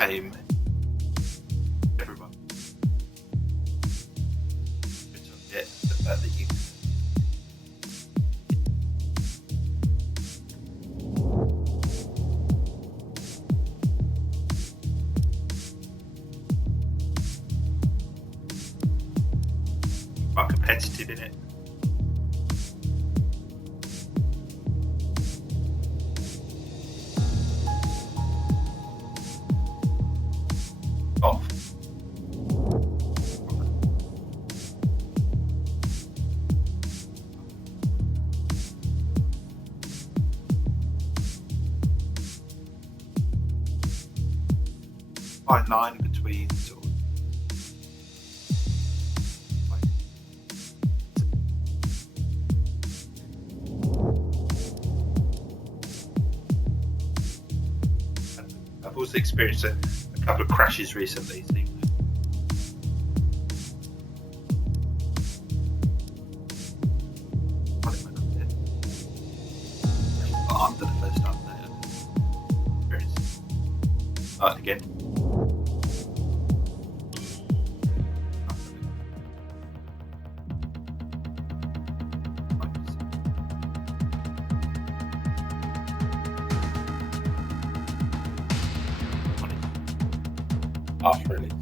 game, everyone. Yeah, the fact that you are competitive in it. Off. Fine line between sort of I've also experienced a couple of crashes recently. After the first update, starting again. After release.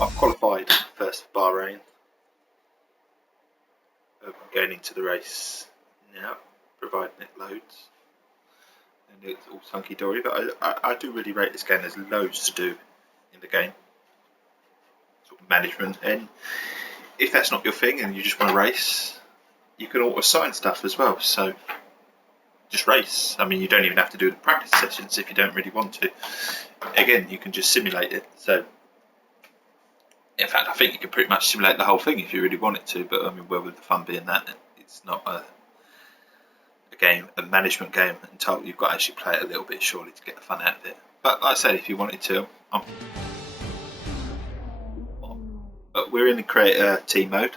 I've qualified first for Bahrain. I'm going into the race now, providing it loads. And it's all hunky dory, but I do really rate this game. There's loads to do in the game. Sort of management, and if that's not your thing and you just want to race, you can auto assign stuff as well. So just race. I mean, you don't even have to do the practice sessions if you don't really want to. Again, you can just simulate it. So, in fact, I think you can pretty much simulate the whole thing if you really wanted to. But I mean, where would the fun be in that? It's not a game, a management game. Until you've got to actually play it a little bit, surely, to get the fun out of it. But like I said, if you wanted to, but we're in the creator team mode.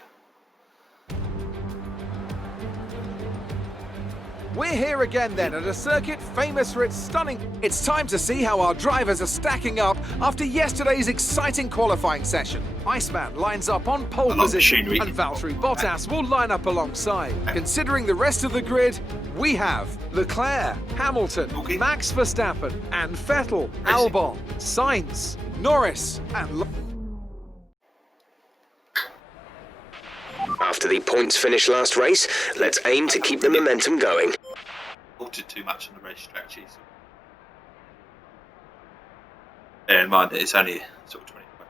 We're here again then at a circuit famous for its stunning... It's time to see how our drivers are stacking up after yesterday's exciting qualifying session. Iceman lines up on pole position and Valtteri Bottas will line up alongside. Considering the rest of the grid, we have Leclerc, Hamilton, Max Verstappen and Vettel, Albon, Sainz, Norris and... After the points finish last race, let's aim to keep the momentum going. Altered too much on the racetrack, geez. Bear in mind that it's only sort of 25.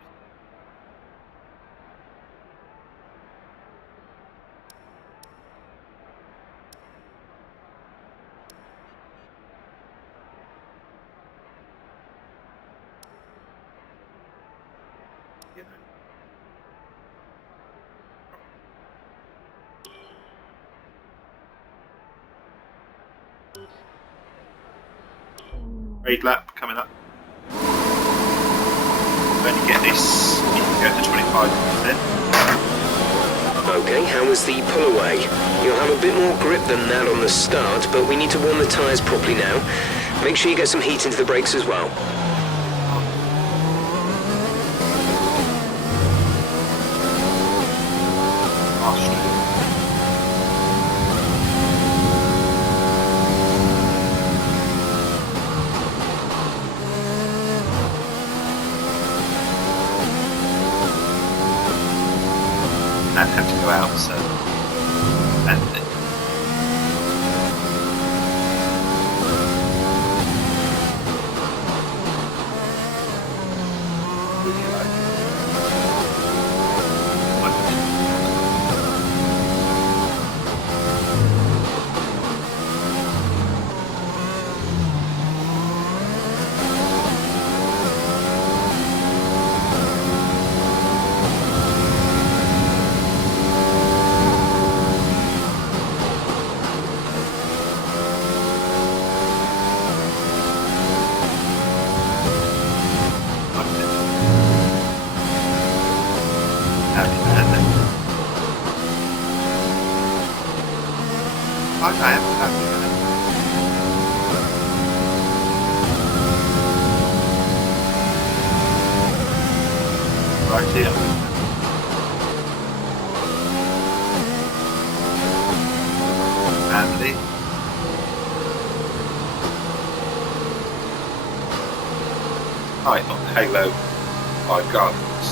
You know. Raid lap coming up. When you get this, you can go to 25%. Okay, how was the pull away? You'll have a bit more grip than that on the start, but we need to warm the tyres properly now. Make sure you get some heat into the brakes as well. And have to go out, so and right here. Family. Hi, on Halo 5 Gardens.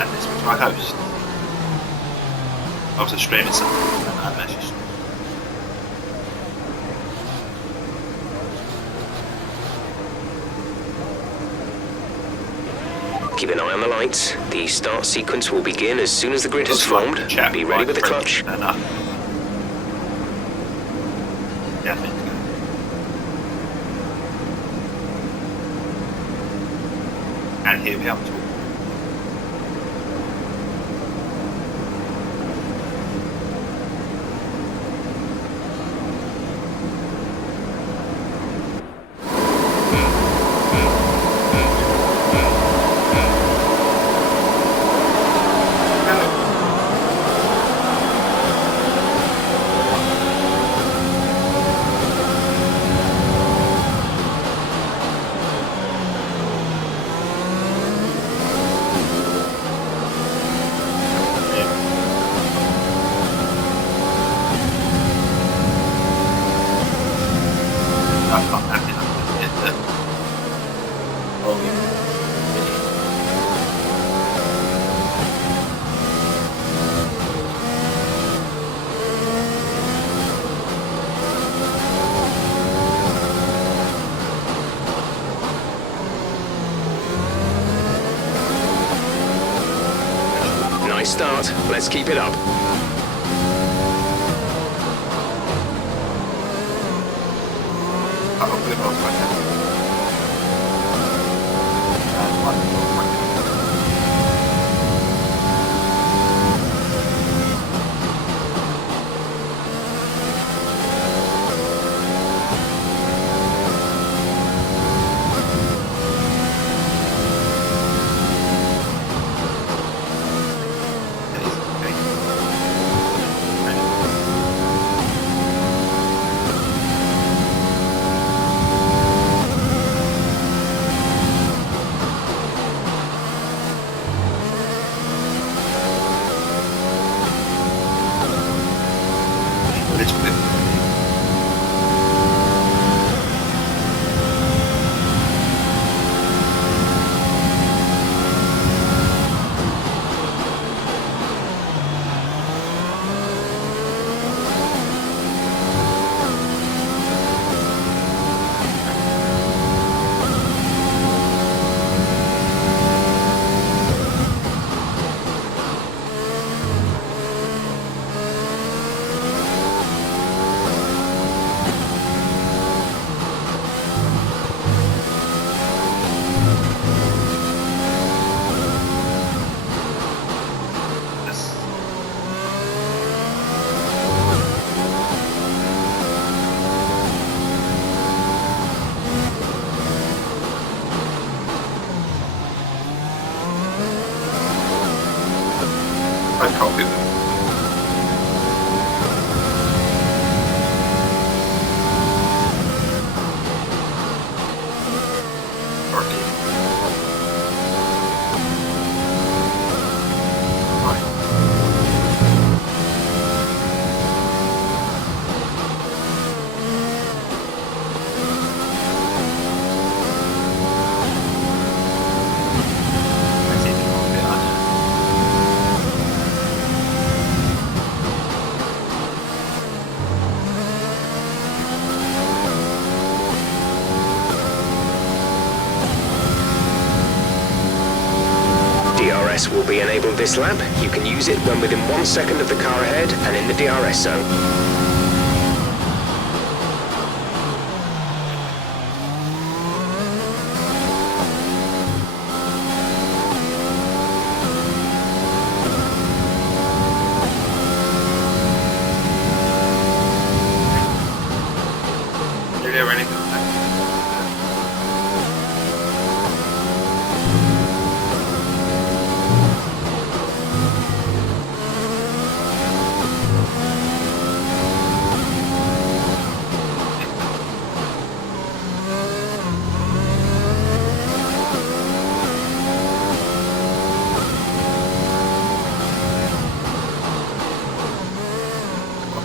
And this was my host. I was streaming something and I messaged. Keep an eye on the lights. The start sequence will begin as soon as the grid has formed. Be ready with the clutch. Yeah, I think so. And here we are talking. Nice start. Let's keep it up. I copy them. DRS will be enabled this lap. You can use it when within 1 second of the car ahead and in the DRS zone.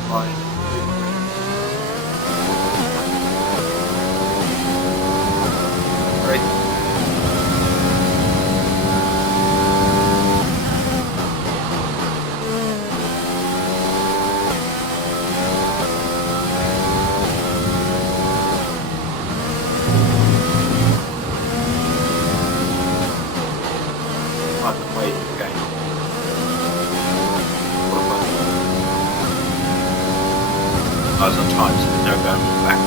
Right. Great. I can wait in the game. I was on time, so there's no going back.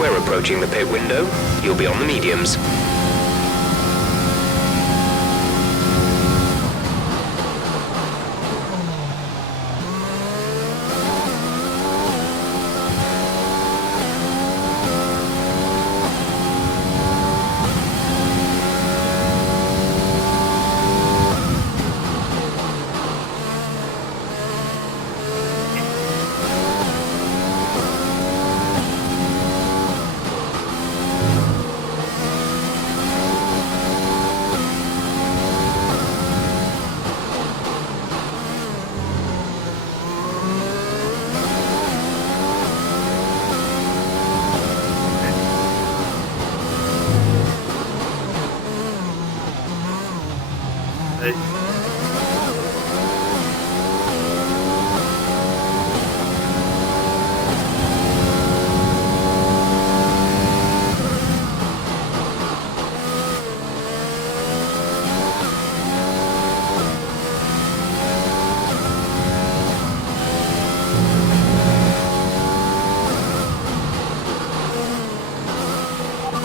We're approaching the pit window. You'll be on the mediums.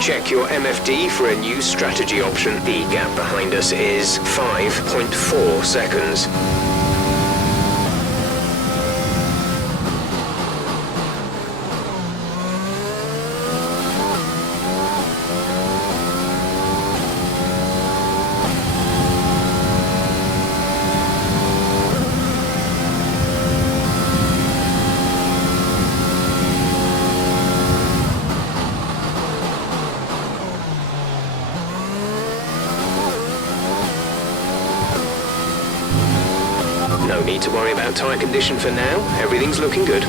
Check your MFD for a new strategy option. The gap behind us is 5.4 seconds. No need to worry about tyre condition for now. Everything's looking good.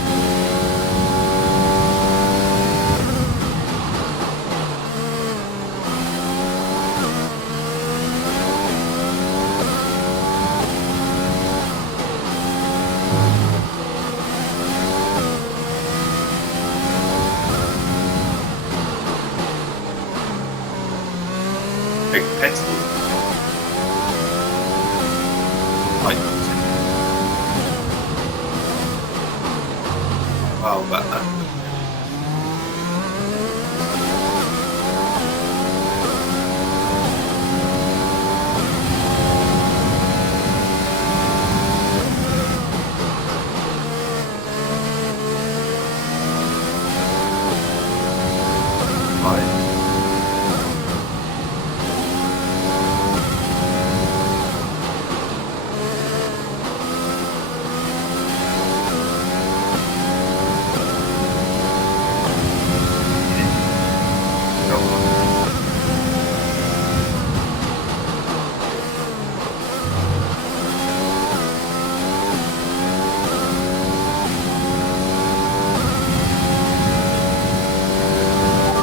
Big pencil. Right. Wow, that.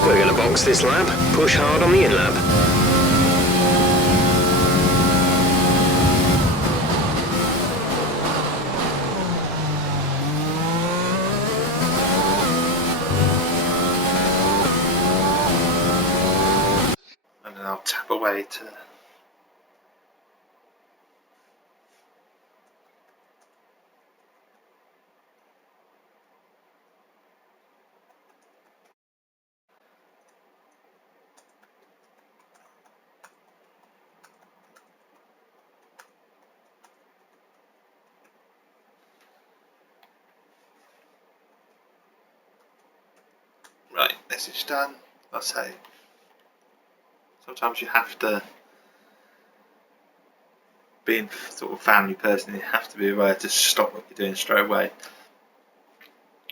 We're going to box this lap, push hard on the in-lap. And then I'll tap away to... Right, this is done. I'll say sometimes you have to, being sort of family person, you have to be aware to stop what you're doing straight away.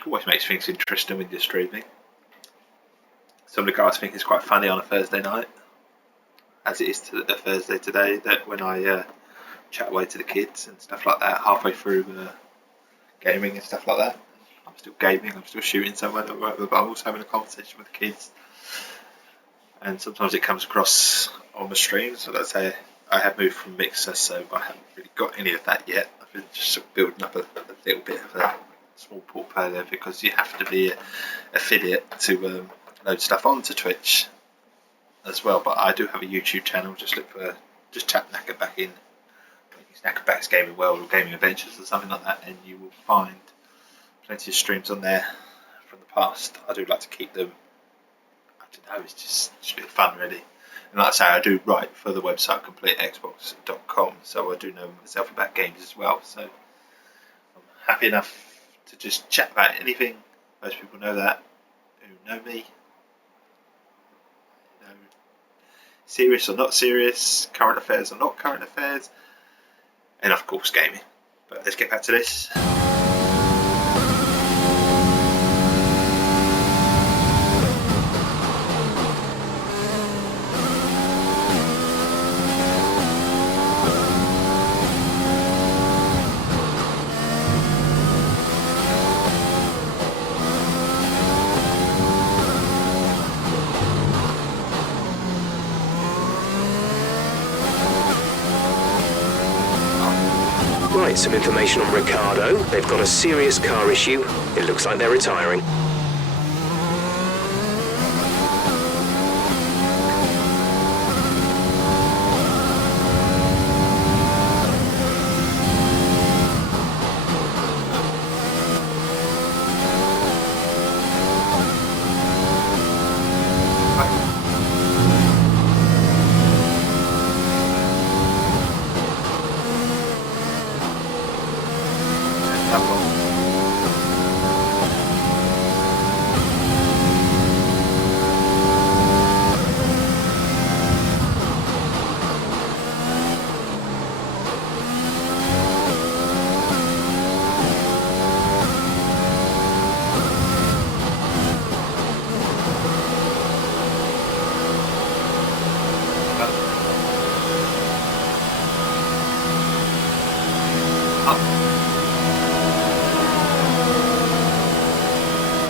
always makes things interesting when you're streaming. Some of the guys think it's quite funny on a Thursday night, as it is to a Thursday today, that when I chat away to the kids and stuff like that, halfway through gaming and stuff like that. I'm still gaming, I'm still shooting somewhere, but I'm also having a conversation with the kids. And sometimes it comes across on the stream, so let's say I have moved from Mixer, so I haven't really got any of that yet. I've been just sort of building up a little bit of a small portfolio, because you have to be an affiliate to load stuff onto Twitch as well. But I do have a YouTube channel. Just look for tap Knackerback in Knackerback's Gaming World or Gaming Adventures or something like that, and you will find plenty of streams on there from the past. I do like to keep them. I don't know, it's just a bit of fun, really. And like I say, I do write for the website CompleteXbox.com, so I do know myself about games as well. So I'm happy enough to just chat about anything. Most people know that, who know me. You know, serious or not serious, current affairs or not current affairs, and of course gaming. But let's get back to this. Right, some information on Ricardo. They've got a serious car issue. It looks like they're retiring.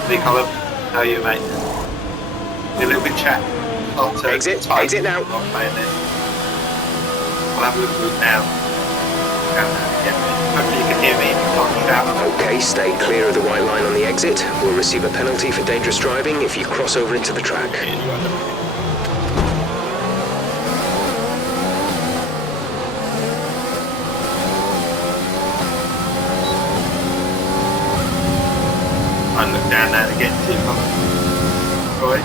Hey Colin, how are you, mate? A little bit chat. Exit now. I'm not playing this. I'll have a look now. Hopefully you can hear me if you can't shout. Okay, stay clear of the white line on the exit. We'll receive a penalty for dangerous driving if you cross over into the track. I look down there again too, Roy.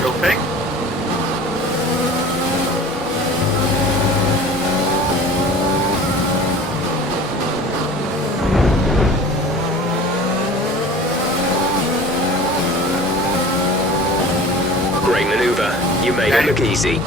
Your thing? Great maneuver. You made it look easy.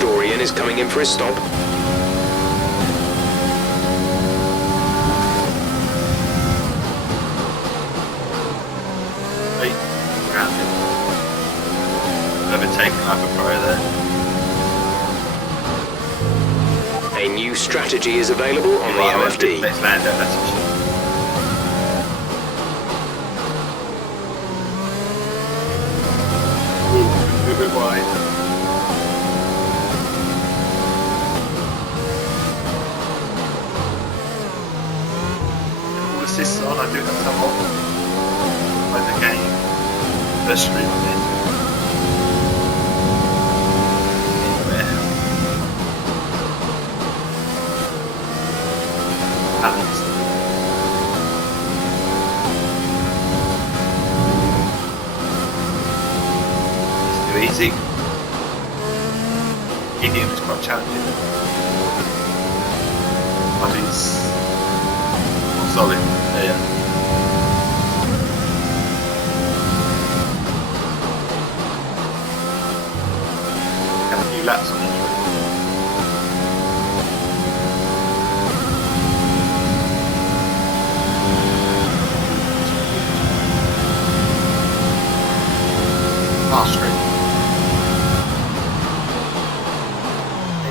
Dorian is coming in for a stop. Wait, grounded. Overtaken like a pro there. A new strategy is available on the MFD. Let's land it, that's for sure. Ooh, a bit wide. All assists on, I do have some on. By the game. First screen on it. Easy. Medium is quite challenging. But it's more solid. Yeah. Had a few laps on this one. Fast straight.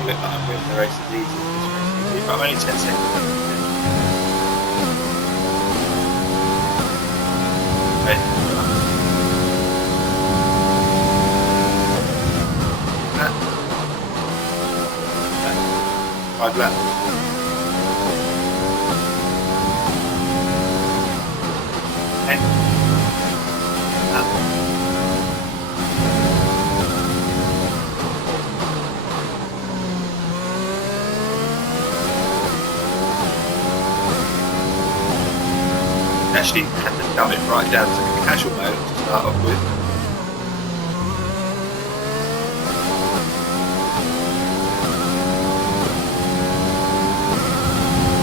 I'm winning the race is easy, but I'm only 10 seconds. Okay. 5 laps. Actually had to dumb it right down to casual mode to start off with.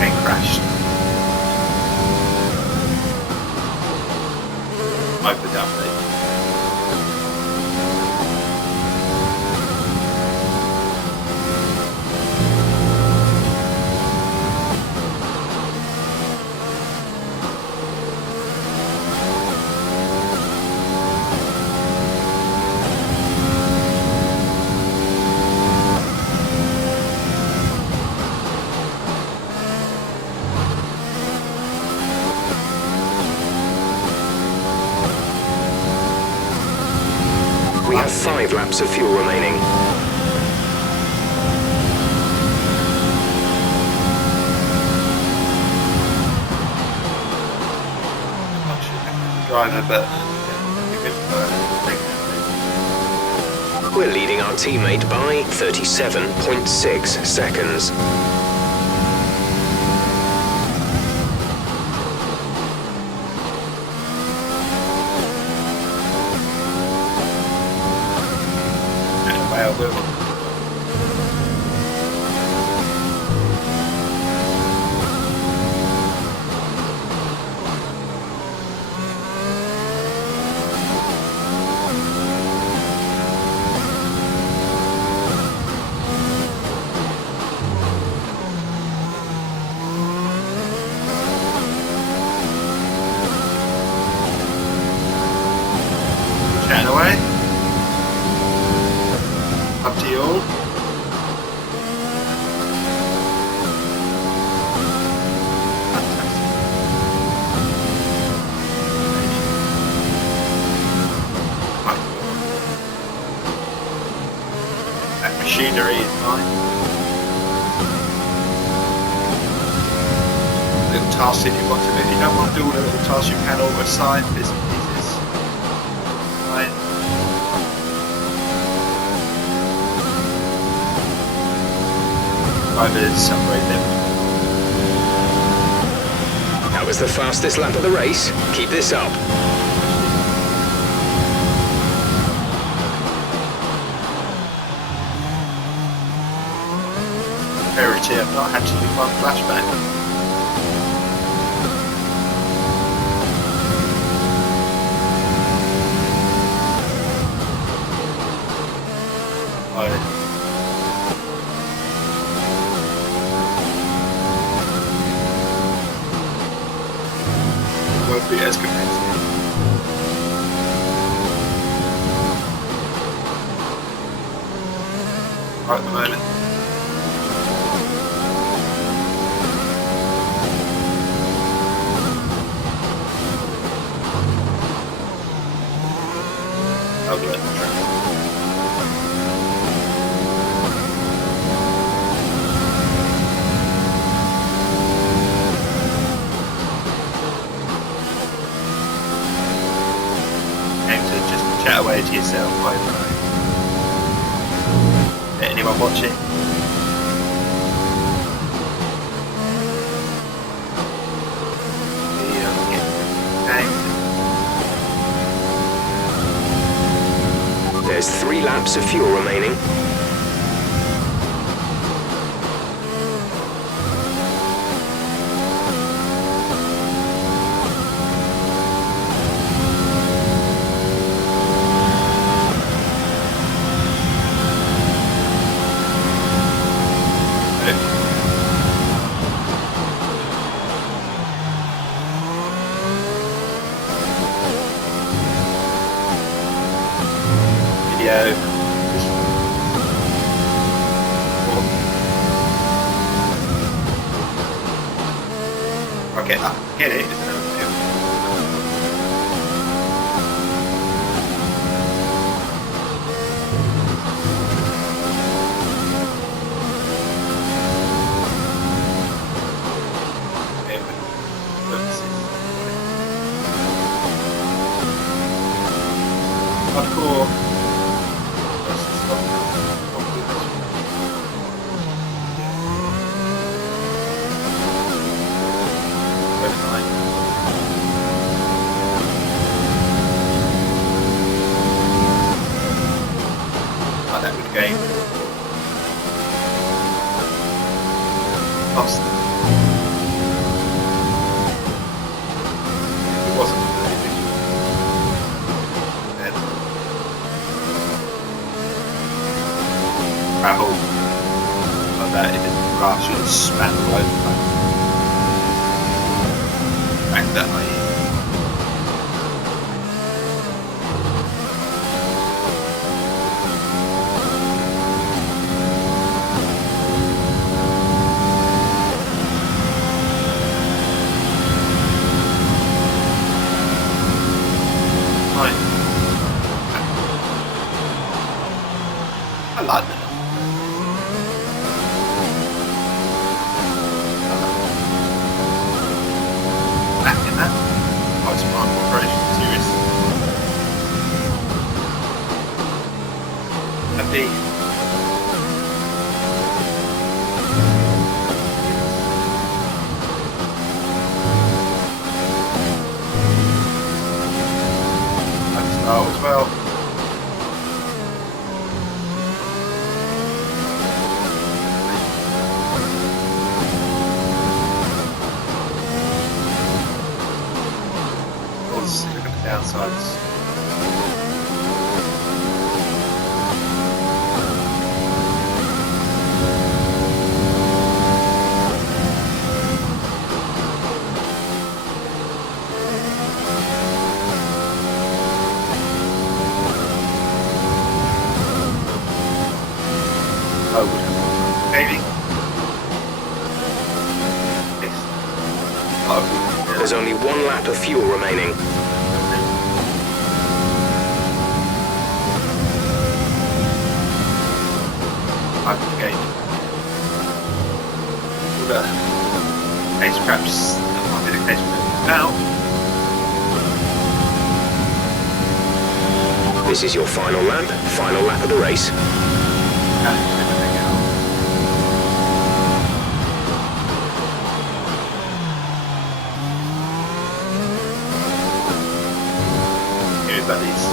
And crashed. Opened up there. We have 5 laps of fuel remaining. Driver, but We're leading our teammate by 37.6 seconds. I will. Chatting away. Up to you all. That machinery is mine. Little tasks if you want to. If you don't want to do all the little tasks, you can always assign bits and pieces. Fine. Separate them. That was the fastest lap of the race. Keep this up. Verity, I've not had to do one flashback. Won't be as competitive. right at the moment. I'll go at the track. Just chat away to yourself while you're driving. Anyone watching? There's 3 laps of fuel remaining. Get it. Hardcore. That would game. Lost. It wasn't really then. Travel like that, it didn't rush, it just span all over the place. Back that way. I like them. Back in that. Quite smart operation, serious. Happy. That's start as well. Look at the downsides. Oh, maybe. There's only 1 lap of fuel remaining. Okay. The case perhaps that might be the case now. This is your final lap of the race. Here's that is.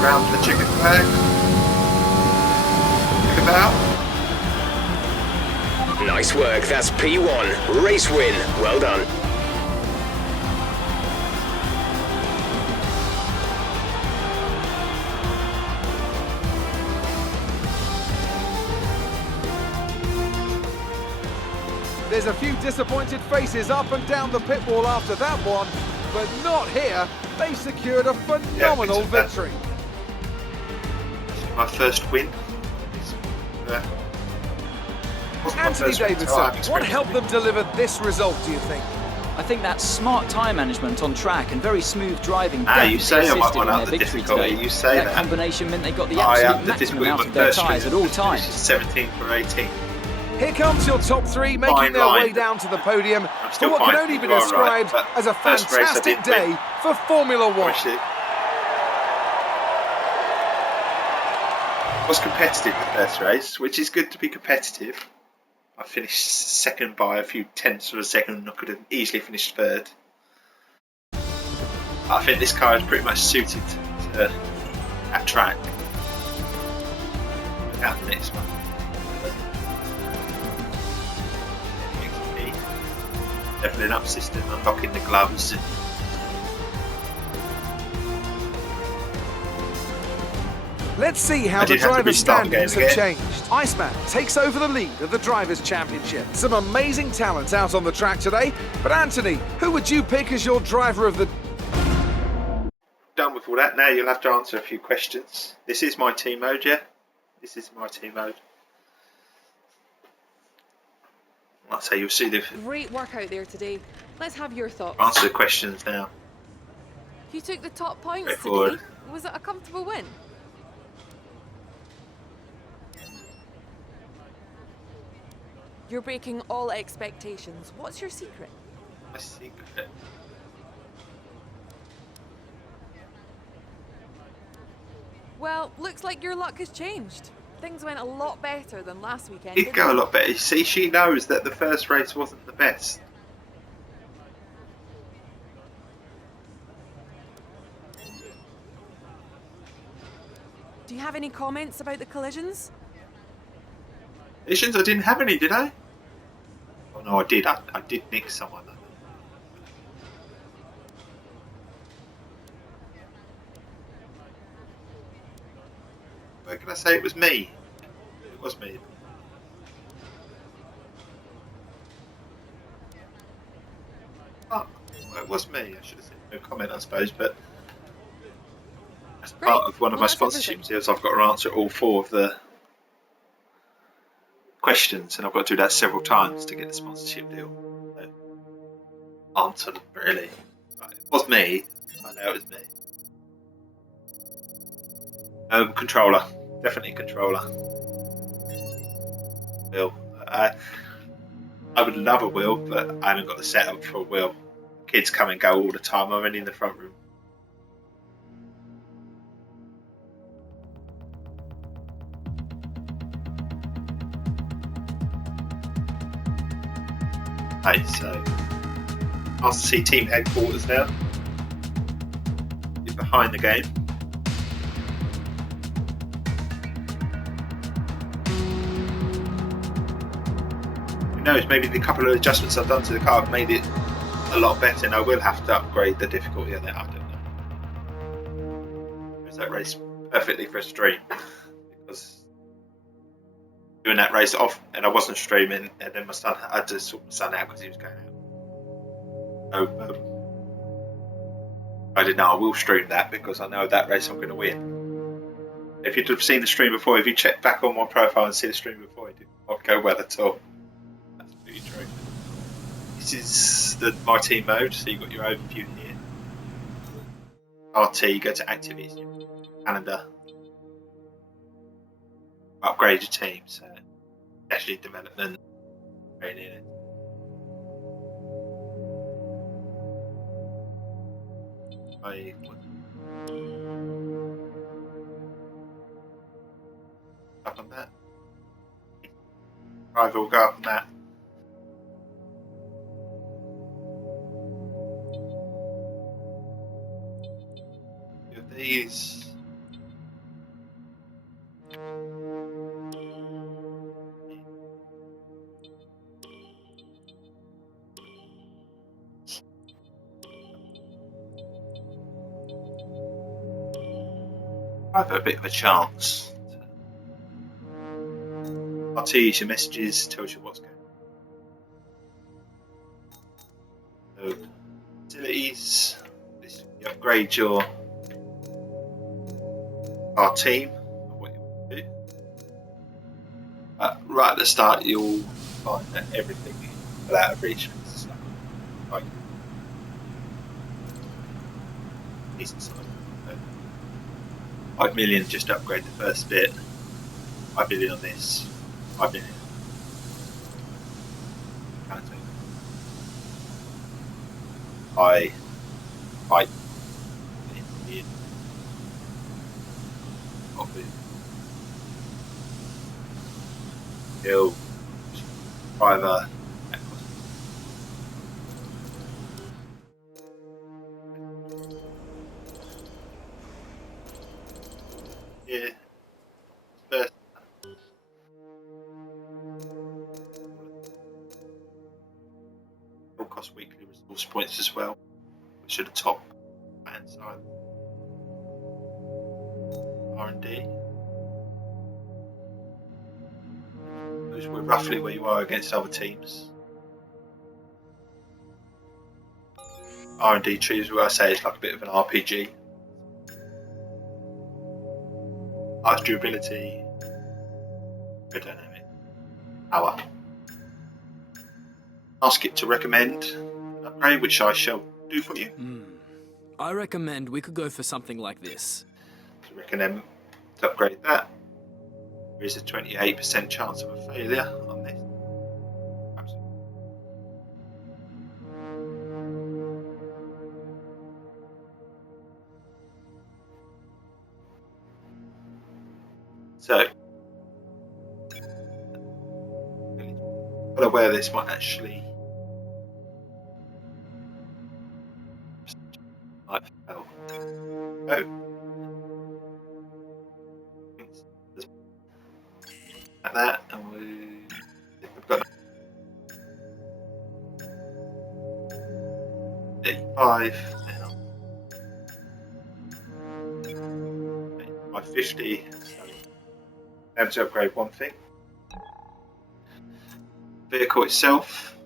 Around the chicken flag. Look at that. Nice work, that's P1. Race win. Well done. There's a few disappointed faces up and down the pit wall after that one, but not here. They secured a phenomenal victory. My first win. Anthony Davidson, what helped them deliver this result, do you think? I think that smart tyre management on track and very smooth driving you say I might assisted want in up their the victory difficulty, today. you say that. Combination meant they got the I absolute the maximum difficulty out with of their first tyres at all times. 17 for 18. Here comes your top three, making Fine their line. way down to the podium for what fine, can only be you are described right, as a first race I fantastic didn't win. day for Formula One. Was competitive the first race, which is good to be competitive. I finished second by a few tenths of a second. I could have easily finished third. I think this car is pretty much suited to that track. Look out the next one. Leveling up system, unlocking the gloves. Let's see how the drivers' standings have changed. Iceman takes over the lead of the Drivers' Championship. Some amazing talent out on the track today, but Anthony, who would you pick as your driver of the... Done with all that, now you'll have to answer a few questions. This is my team mode, yeah? This is my team mode. I'll say you'll see the... Great work out there today. Let's have your thoughts. Answer the questions now. You took the top points Record. today. Was it a comfortable win? You're breaking all expectations. What's your secret? My secret. Well, looks like your luck has changed. Things went a lot better than last weekend. It did go a lot better. You see, she knows that the first race wasn't the best. Do you have any comments about the collisions? Collisions? I didn't have any, did I? Oh no, I did. I did nick someone. Where can I say it was me? It was me. Oh, well, it was me. I should have said no comment, I suppose, but as part of one of my sponsorship deals, I've got to answer all 4 of the questions, and I've got to do that several times to get the sponsorship deal. So, answer them, really. Right, it was me. I know it was me. Controller. Definitely controller. Wheel. I would love a wheel, but I haven't got the setup for a wheel. Kids come and go all the time. I'm only in the front room. Okay, so nice to see team headquarters now. You're behind the game. Who knows, maybe the couple of adjustments I've done to the car have made it a lot better, and I will have to upgrade the difficulty on it. I don't know. There's that race perfectly for a stream, because doing that race off, and I wasn't streaming, and then my son, I had to sort my son out because he was going out. So I didn't know I will stream that, because I know that race I'm going to win. If you'd have seen the stream before, if you check back on my profile and see the stream before, it did not go well at all. That's pretty true. This is my team mode, so you've got your overview here. RT, go to activities, calendar. Upgrade your team, so actually development, training. Up on that. Driver will go up on that. With these. I have a bit of a chance. RTs your messages, tells you what's going on. So, facilities, this you upgrade our team, what you want to do. Right at the start, you'll find that everything without a breach is like decent size. 5 million just to upgrade the first bit. 5 million on this. 5 million. I Hill driver here first will cost weekly resource points as well, which are the top hand side. R&D. We're roughly where you are against other teams. R&D trees, where I say it's like a bit of an RPG. Arch durability, good dynamic, power. Ask it to recommend an upgrade, which I shall do for you. I recommend we could go for something like this. To recommend to upgrade that. There is a 28% chance of a failure on this. So, well aware this might actually fail. Oh. Like that, and we've got 85 now. 550. Able to upgrade one thing. Vehicle itself.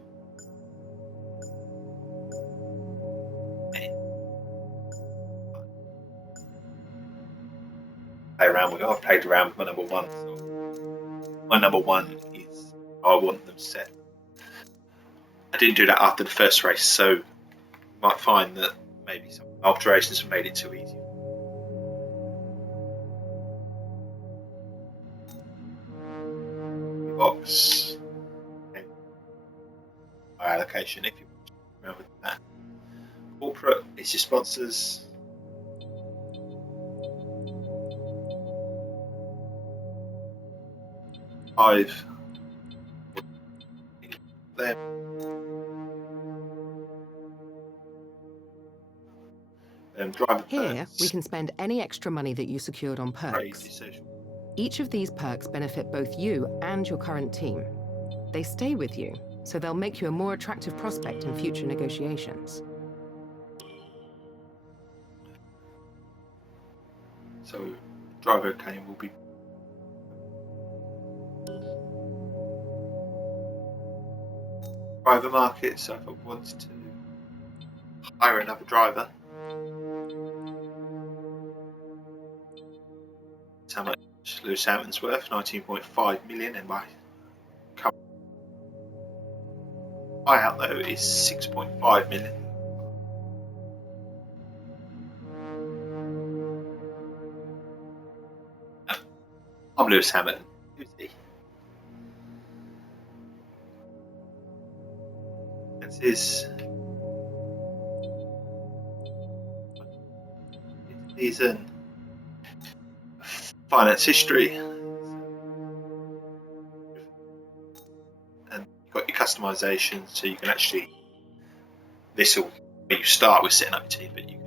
Play around with. I've played around with my number one. So my number one is I want them set. I didn't do that after the first race, so you might find that maybe some alterations have made it too easy. Box and high allocation if you want to remember that. Corporate is your sponsors. Five there. Driver Here, perks. we can spend any extra money that you secured on perks. Each of these perks benefit both you and your current team. They stay with you, so they'll make you a more attractive prospect in future negotiations. So, driver claim will be driver market. So, if I wanted to hire another driver, that's how much Lewis Hamilton's worth, 19.5 million, and my current buyout though is 6.5 million. I'm Lewis Hamilton. Who's he? That's his season, finance history. customization, so you can actually, this will where you start with setting up your team, but you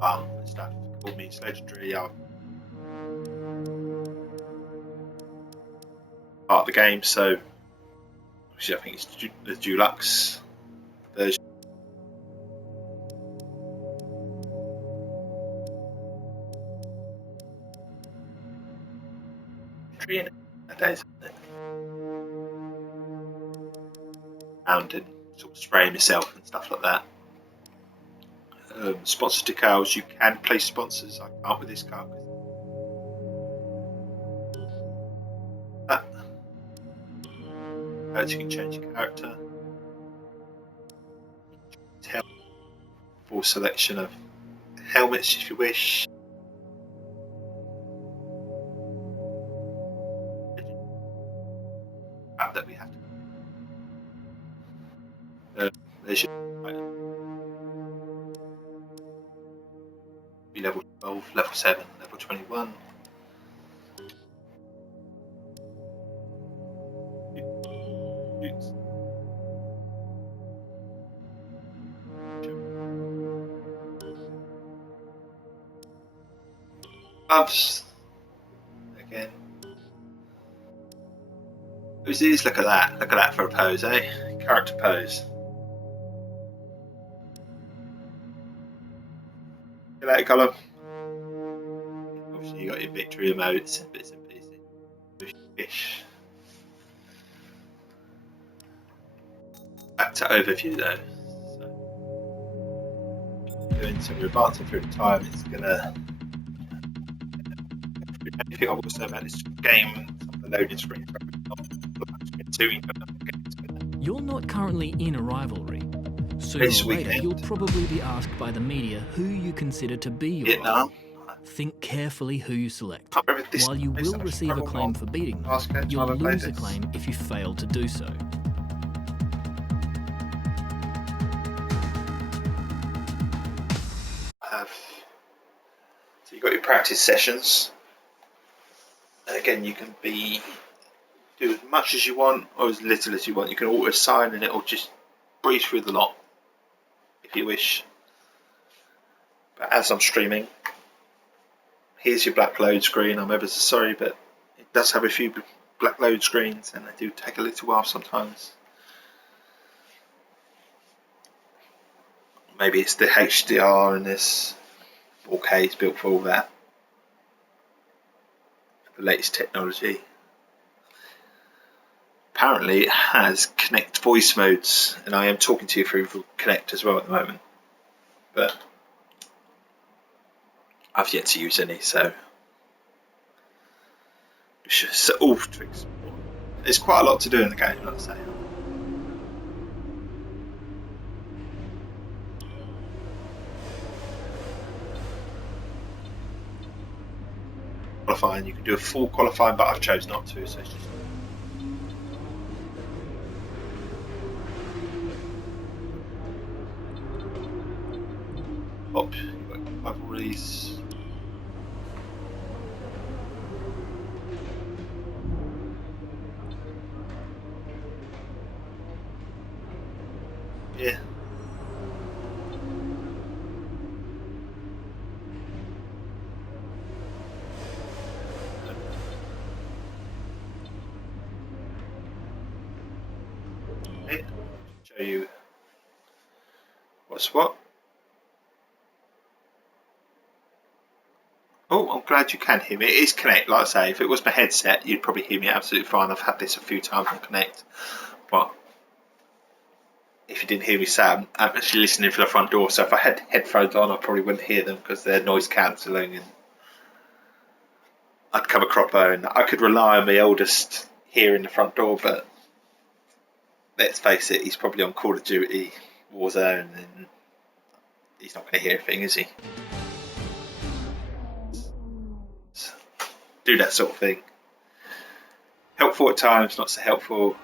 can stuff. Called me it's legendary. Part of the game, so actually I think it's the deluxe version. Nowadays, and sort of spraying yourself and stuff like that. Sponsor decals, you can place sponsors. I can't with this car. You can change your character. Full selection of helmets if you wish. That we have to. There's your be level 12, level 7, level 21. Gloves again. Who's these? Look at that! Look at that for a pose, eh? Character pose. Look at that colour. Obviously, you got your victory emotes and bits and pieces. Fish. Back to overview though. So we're advancing through the time. It's gonna. Anything I will say about this game, the loading screen. You're not currently in a rivalry. Sooner or later, you'll probably be asked by the media who you consider to be your rival. Think carefully who you select. While you will receive acclaim for beating them, you'll lose acclaim if you fail to do so. So you've got your practice sessions. And again, you can do as much as you want or as little as you want. You can auto assign and it'll just breeze through the lot if you wish. But as I'm streaming, here's your black load screen. I'm ever so sorry, but it does have a few black load screens and they do take a little while sometimes. Maybe it's the HDR and this 4K is built for all that. The latest technology. Apparently it has Connect voice modes, and I am talking to you through Connect as well at the moment, but I've yet to use any, so it's just all to explore. There's quite a lot to do in the game, like I say. Qualifying, you can do a full qualifying, but I've chosen not to, so it's just up. You've got rivalries. Yeah. Show you what's what. Oh, I'm glad you can hear me. It is Connect, like I say. If it was my headset, you'd probably hear me absolutely fine. I've had this a few times on Connect, but if you didn't hear me say, I'm actually listening for the front door. So if I had headphones on, I probably wouldn't hear them because they're noise cancelling, and I'd come a cropper, and I could rely on my oldest hearing the front door, but let's face it, he's probably on Call of Duty, Warzone, and he's not going to hear a thing, is he? Do that sort of thing. Helpful at times, not so helpful.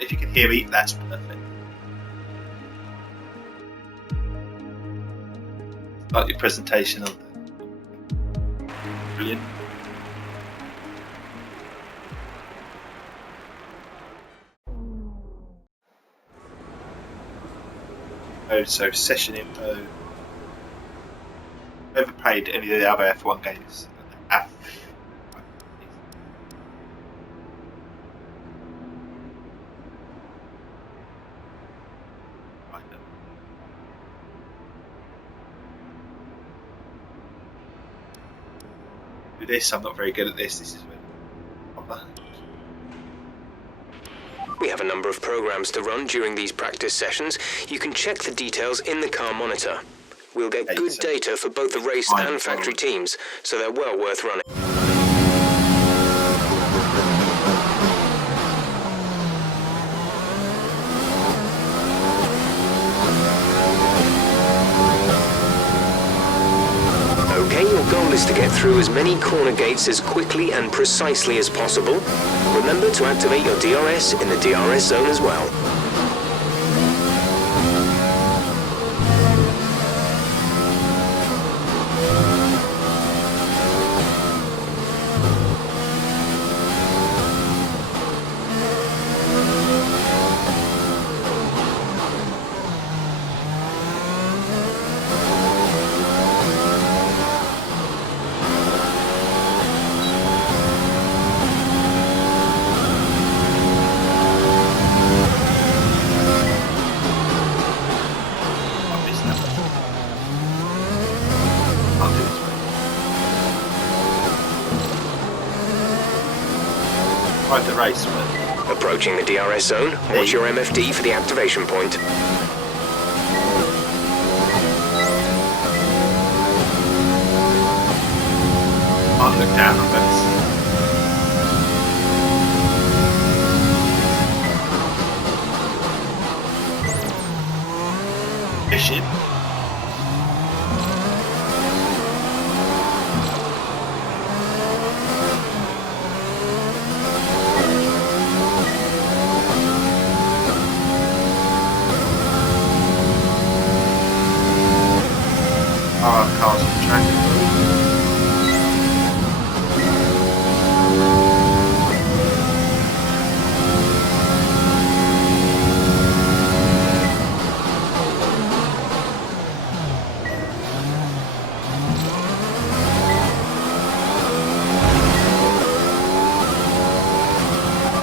If you can hear me, that's perfect. Like your presentation on brilliant. info, so session info. Never played any of the other F1 games. With this, I'm not very good at this. This is where we have a number of programs to run during these practice sessions. You can check the details in the car monitor. We'll get good data for both the race and factory teams, so they're well worth running. Okay, your goal is to get through as many corner gates as quickly and precisely as possible. Remember to activate your DRS in the DRS zone as well. The race. Approaching the DRS zone, watch your MFD for the activation point. I'll look down on this. Fishing. Cars on the track.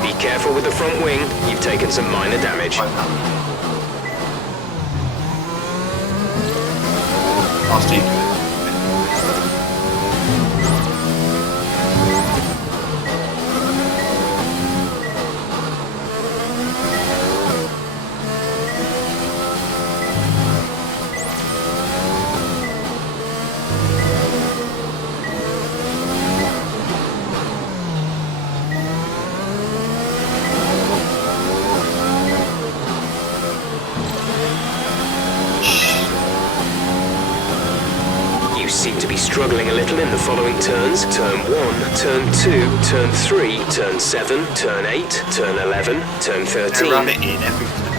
Be careful with the front wing, you've taken some minor damage. Last team. Seem to be struggling a little in the following turns. Turn 1, Turn 2, Turn 3, Turn 7, Turn 8, Turn 11, Turn 13. Run it in every turn.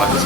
like this.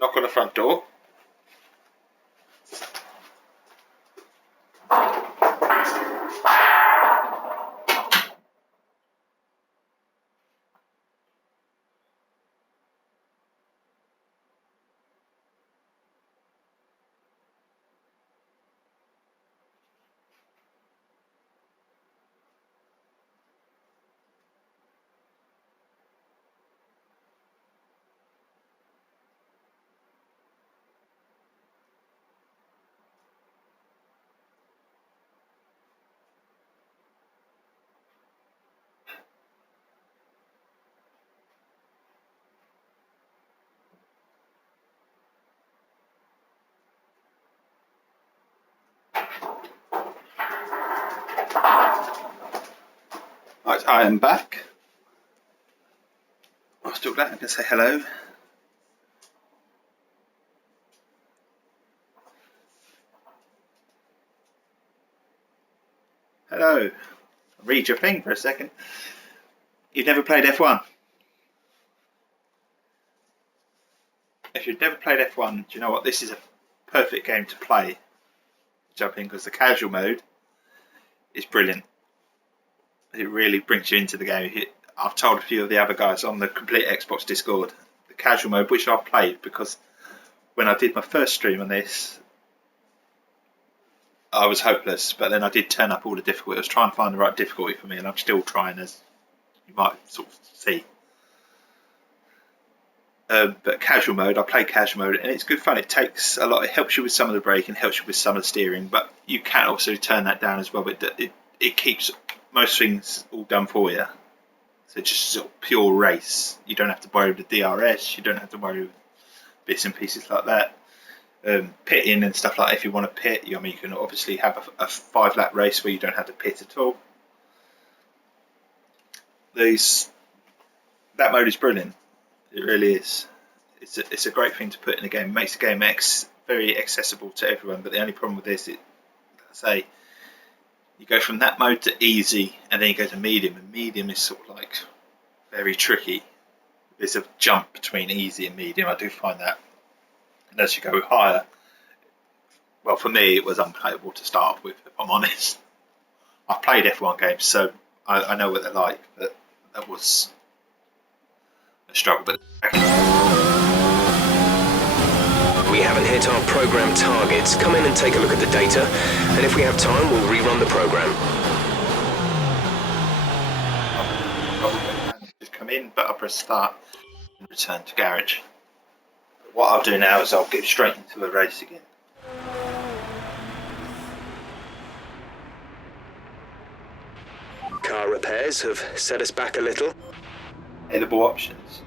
Knock on the front door. Right, I am back. I'll still that. I'm going to say hello. Hello. I'll read your thing for a second. You've never played F1? If you've never played F1, do you know what? This is a perfect game to play. Jump in, because the casual mode is brilliant. It really brings you into the game. I've told a few of the other guys on the Complete Xbox Discord, the casual mode, which I've played, because when I did my first stream on this, I was hopeless, but then I did turn up all the difficulty. I was trying to find the right difficulty for me, and I'm still trying, as you might sort of see. But casual mode, I play casual mode, and it's good fun. It takes a lot. It helps you with some of the braking, helps you with some of the steering, but you can also turn that down as well. But it keeps most things all done for you. So it's just sort of pure race. You don't have to worry with the DRS. You don't have to worry with bits and pieces like that. Pitting and stuff like that. If you want to pit, I mean, you can obviously have a 5-lap race where you don't have to pit at all. That mode is brilliant. It really is. It's a great thing to put in a game. It makes the game very accessible to everyone. But the only problem with this, say, you go from that mode to easy, and then you go to medium, and medium is sort of like very tricky. There's a jump between easy and medium. I do find that. And as you go higher, well, for me, it was unplayable to start with, if I'm honest. I've played F1 games, so I know what they're like, but that was a struggle. But we haven't hit our program targets. Come in and take a look at the data, and if we have time, we'll rerun the program. Just come in, but I'll press start and return to garage. But what I'll do now is I'll get straight into a race again. Car repairs have set us back a little. Edible options.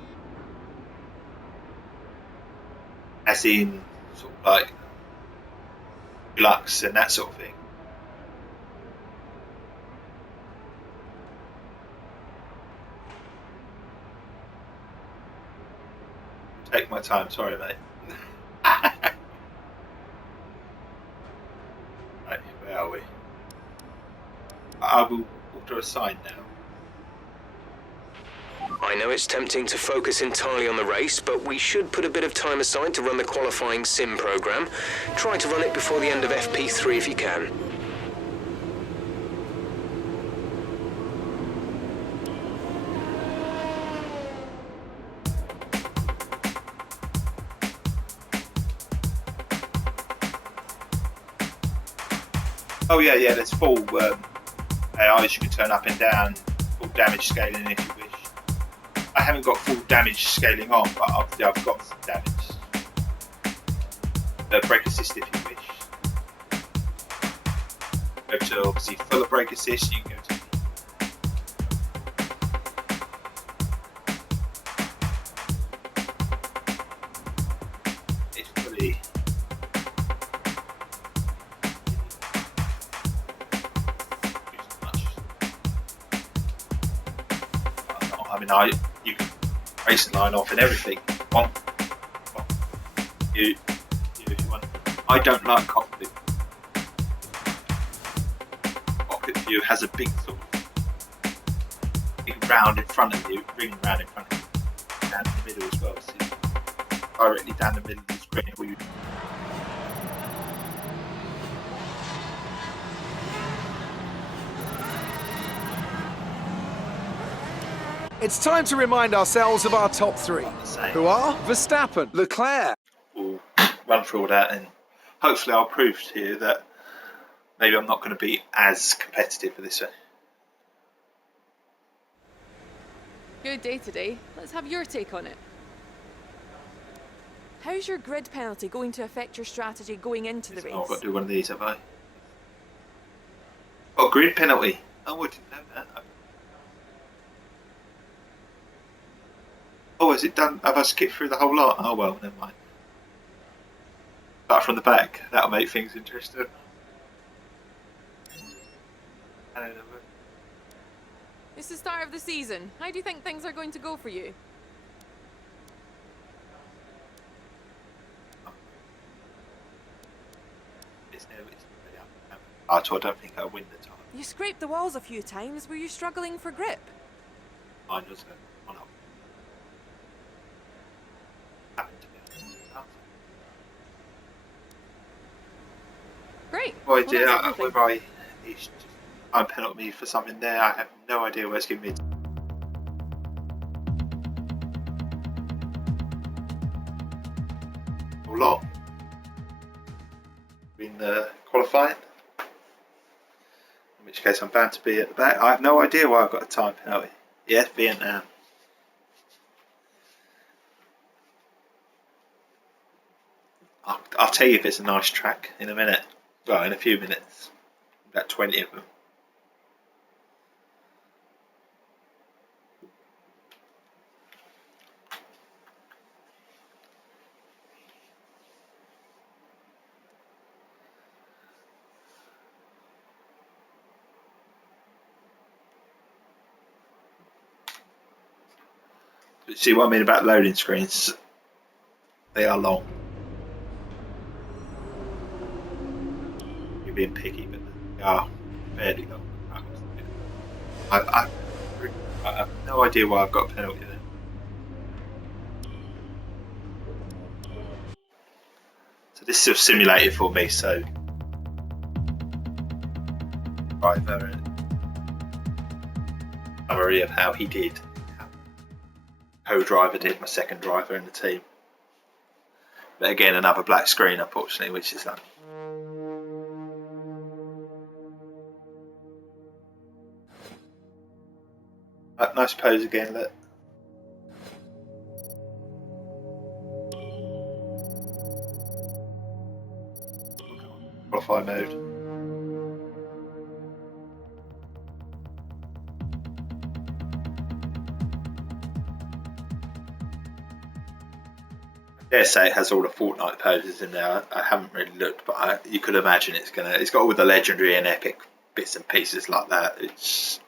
As in, sort of like Lux and that sort of thing. Take my time, sorry mate. Right, where are we? I will order a sign now. I know it's tempting to focus entirely on the race, but we should put a bit of time aside to run the qualifying sim program. Try to run it before the end of FP3 if you can. Oh yeah, there's full AIs you can turn up and down, full damage scaling if you wish. I haven't got full damage scaling on, but obviously I've got some damage. Brake assist if you wish. Go to obviously full of brake assist, you can go to it's fully you can racing line off and everything. You if you want. I don't like cockpit. Cockpit view has a big sort of big round in front of you, ring round in front of you, down in the middle as well. So directly down the middle of the screen where you. It's time to remind ourselves of our top three, who are Verstappen, Leclerc. We'll run through all that, and hopefully I'll prove to you that maybe I'm not going to be as competitive for this one. Good day today. Let's have your take on it. How's your grid penalty going to affect your strategy going into the race? I've got to do one of these, have I? Oh, grid penalty. Oh, I didn't know that. Oh, is it done? Have I skipped through the whole lot? Oh well, never mind. Start from the back. That'll make things interesting. It's the start of the season. How do you think things are going to go for you? I don't think I'll win the time. You scraped the walls a few times. Were you struggling for grip? Mine was one up. Great. Boy, dear, whereby he's unpenalty me for something there. I have no idea where it's giving me. A lot. In the qualifying. In which case I'm bound to be at the back. I have no idea why I've got a time penalty. Yes, Vietnam. I'll tell you if it's a nice track in a minute. Well, in a few minutes. About 20 of them. See what I mean about loading screens? They are long. You're being picky, but they are fairly long. I have no idea why I've got a penalty there. So this is simulated for me, so driver summary of how he did. Co-driver did, my second driver in the team. But again, another black screen, unfortunately, which is nice pose again. Look. Qualify mode. I dare say it has all the Fortnite poses in there. I haven't really looked, but you could imagine it's got all the legendary and epic bits and pieces like that. It's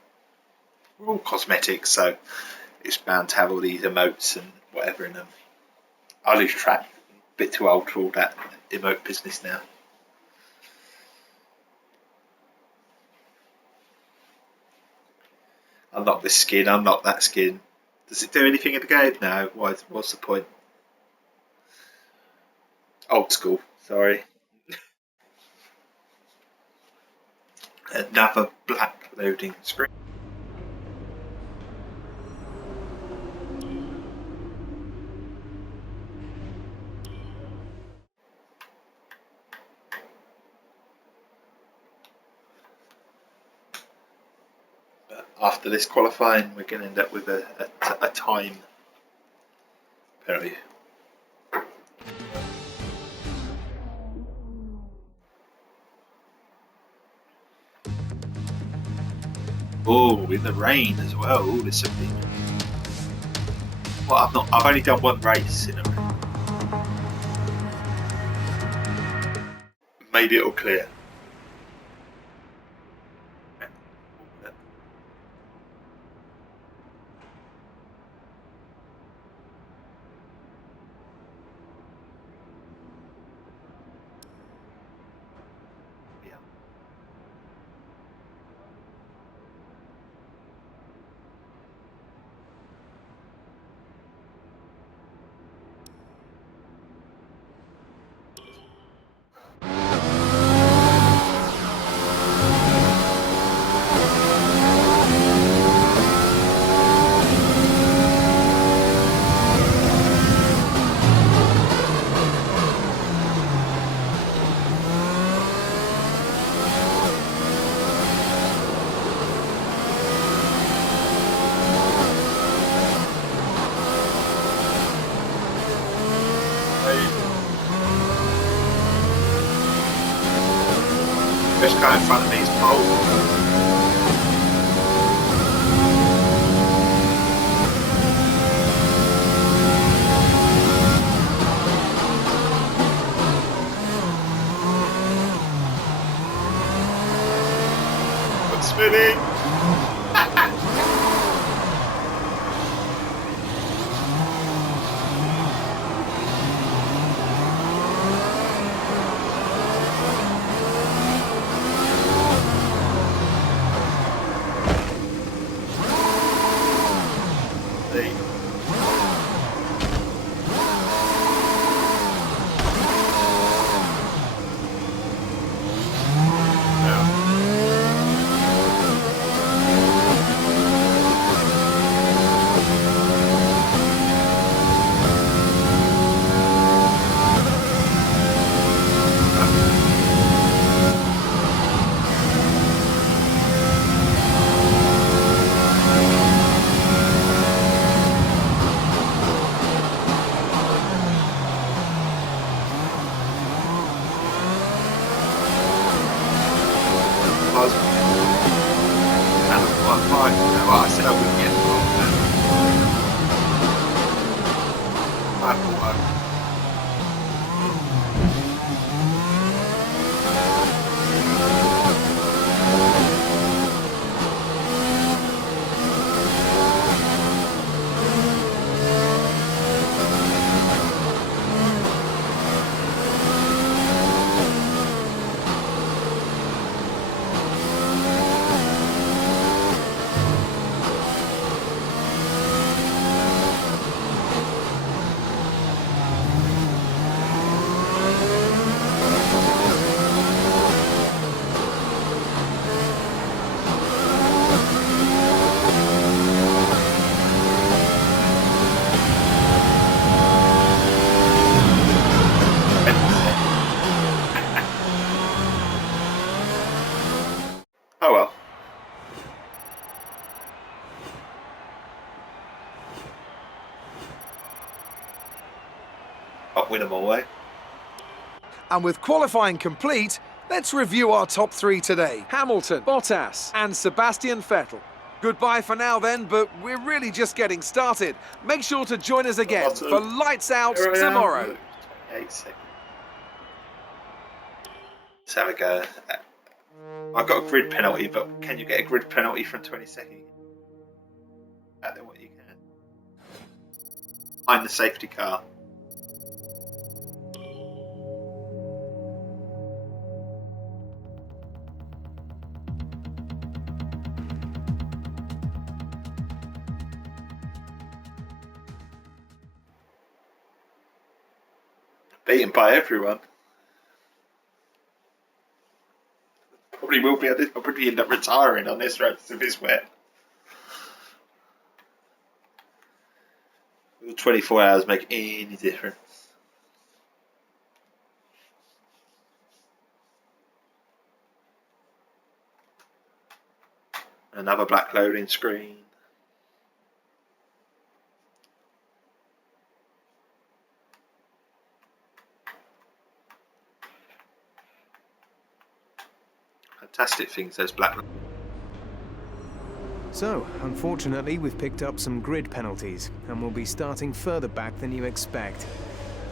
all cosmetic, so it's bound to have all these emotes and whatever in them. I lose track. A bit too old for all that emote business now. Unlock this skin, unlock that skin. Does it do anything in the game? No. What's the point? Old school, sorry. Another black loading screen. But after this qualifying, we're going to end up with a time penalty. Oh, in the rain as well. Oh, this would be. Well, I've only done one race in a rain. Maybe it'll clear. Just go in front of these poles. Spinning. I said I wouldn't get Oh well. I'll win them all, eh? And with qualifying complete, let's review our top three today. Hamilton, Bottas and Sebastian Vettel. Goodbye for now then, but we're really just getting started. Make sure to join us again for Lights Out tomorrow. 28 seconds. Let's have a go. I've got a grid penalty, but can you get a grid penalty from 20 seconds? I don't know what you can. I'm the safety car. Beaten by everyone. Probably will be. I'll probably end up retiring on this race if it's wet. 24 hours make any difference? Another black loading screen. Fantastic things, those black. So, unfortunately, we've picked up some grid penalties, and we'll be starting further back than you expect.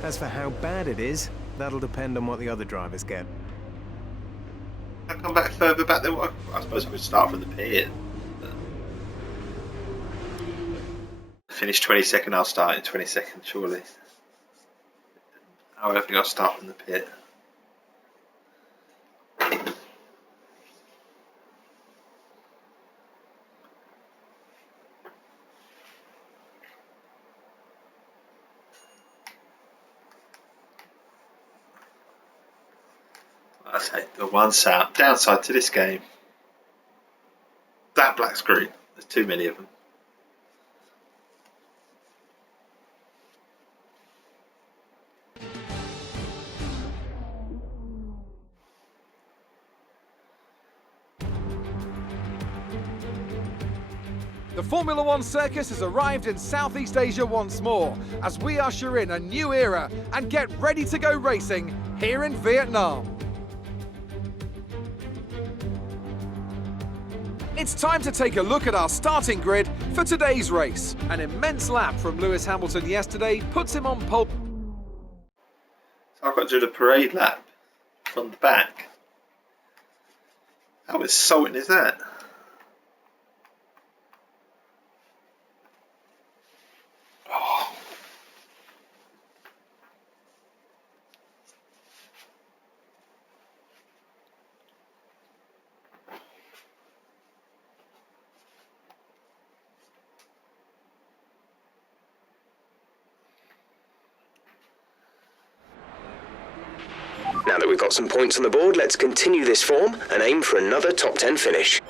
As for how bad it is, that'll depend on what the other drivers get. I'll come back further back than what I suppose I could start from the pit. Finish 22nd, I'll start in 22nd, surely. I don't think I'll start from the pit. I say the one downside to this game, that black screen. There's too many of them. The Formula One circus has arrived in Southeast Asia once more, as we usher in a new era and get ready to go racing here in Vietnam. It's time to take a look at our starting grid for today's race. An immense lap from Lewis Hamilton yesterday puts him on pole. So I've got to do the parade lap from the back. How insulting is that? Now that we've got some points on the board, let's continue this form and aim for another top 10 finish.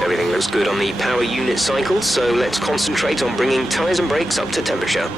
Everything looks good on the power unit cycle, so let's concentrate on bringing tyres and brakes up to temperature.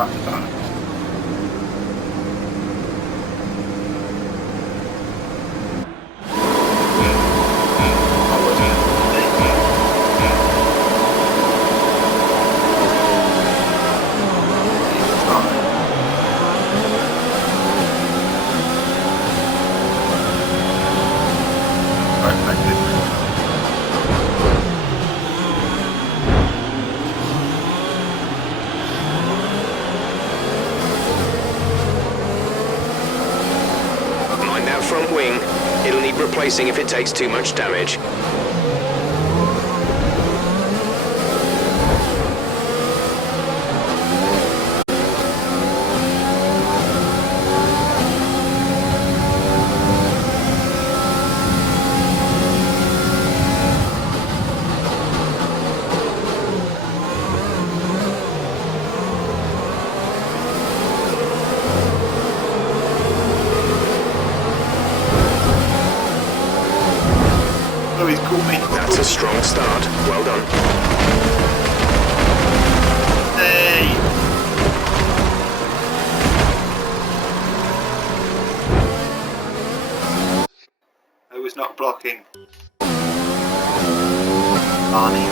front of that. Front wing. It'll need replacing if it takes too much damage. That's a strong start. Well done. Hey! I was not blocking. Barney.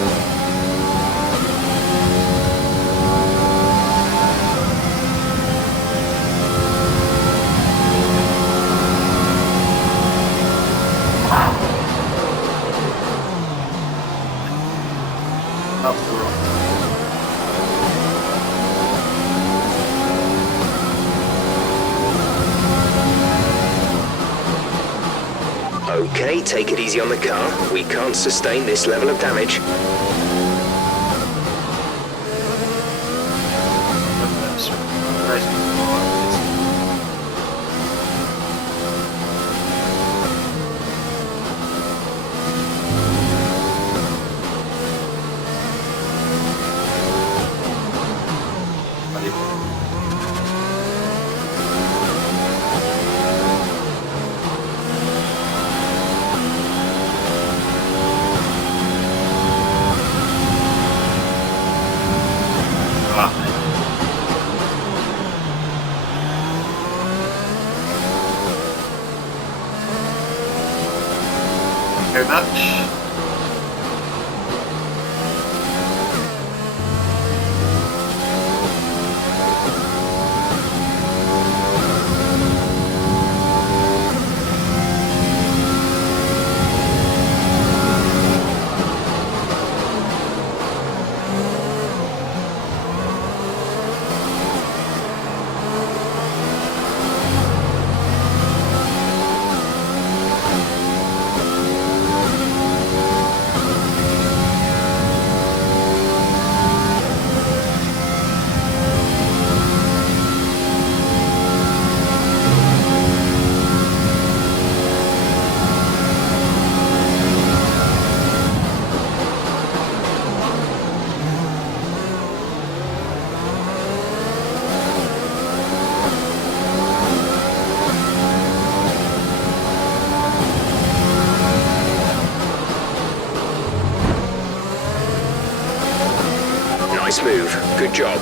Up the rock. Okay, take it easy on the car. We can't sustain this level of damage. Very much. Nice move. Good job.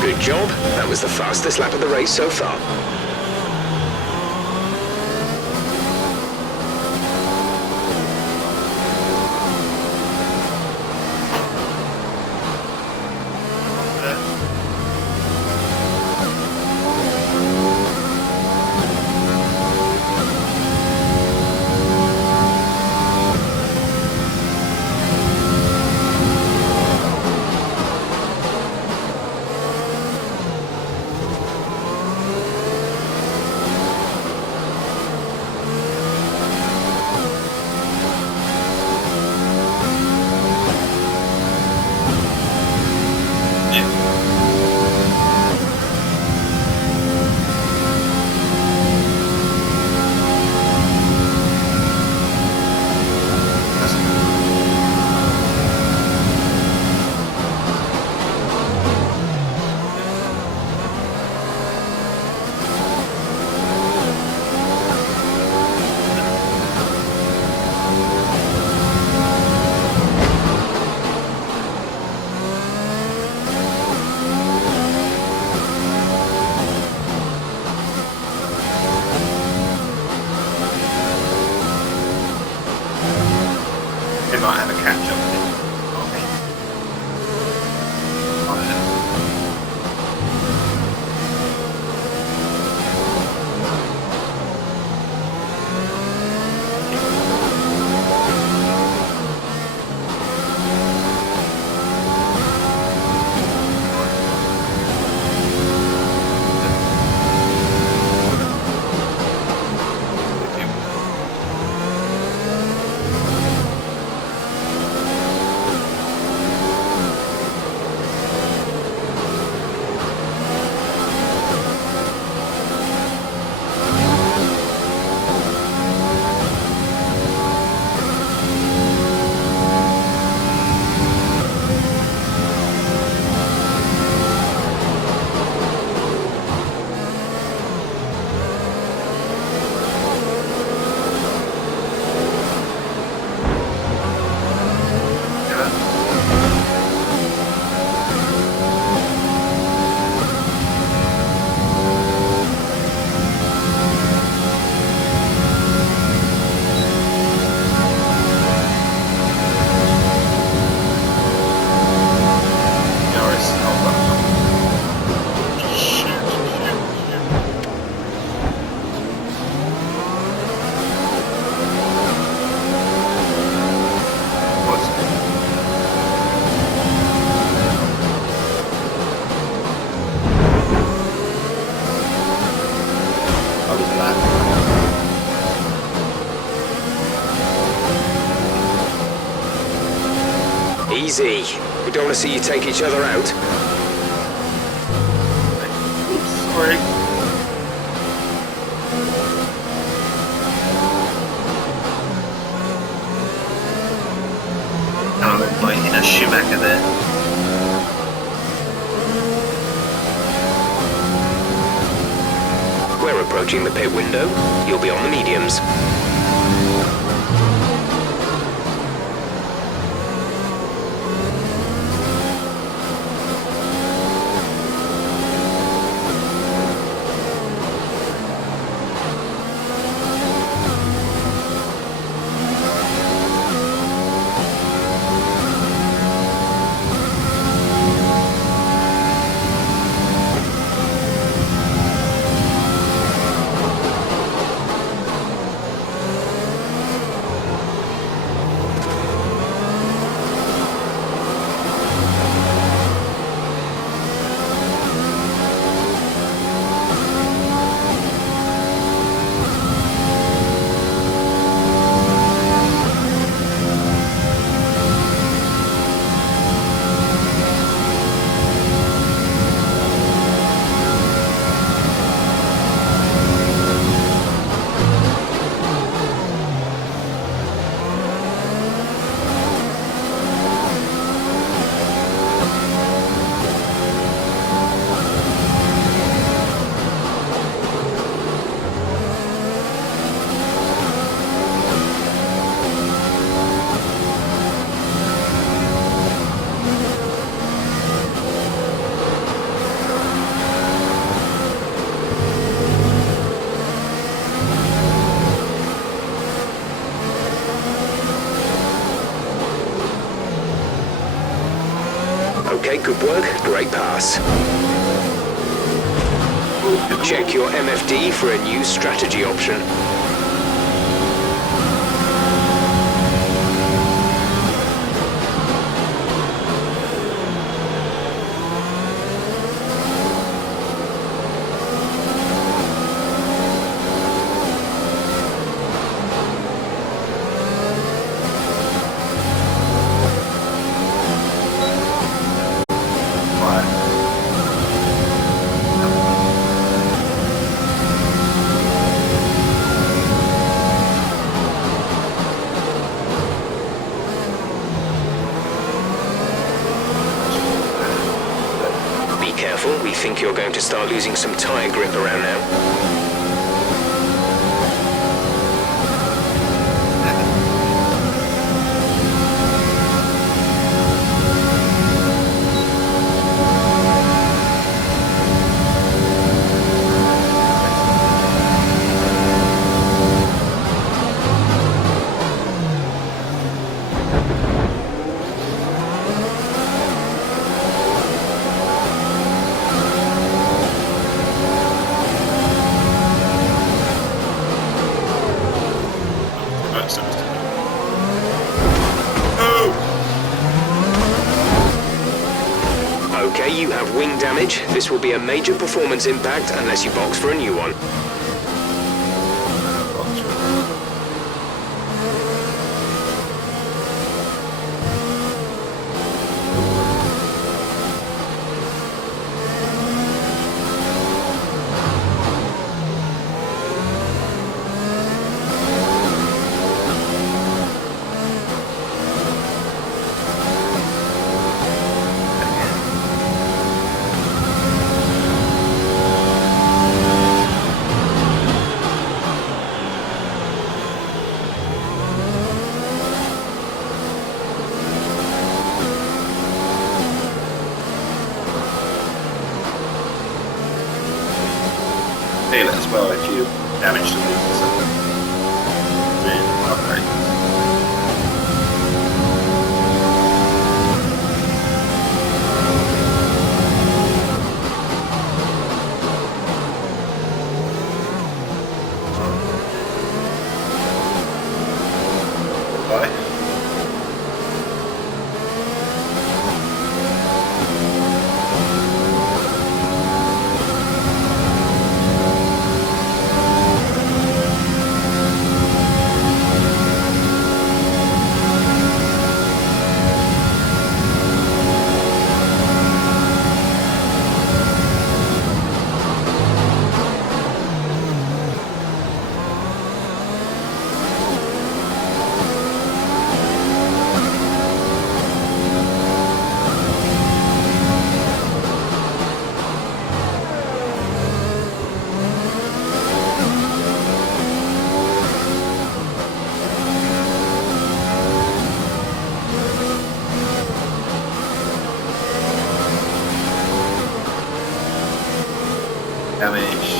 Good job. That was the fastest lap of the race so far. They might have a catch up with it. Easy. We don't want to see you take each other out. Oops, sorry. Oh, look like in a Schumacher there. We're approaching the pit window. You'll be on the mediums. Okay, good work. Great pass. Check your MFD for a new strategy option. We think you're going to start losing some tyre grip around now. Okay, you have wing damage. This will be a major performance impact unless you box for a new one. Feel it as well if you damage the wings with upgrades. Damage.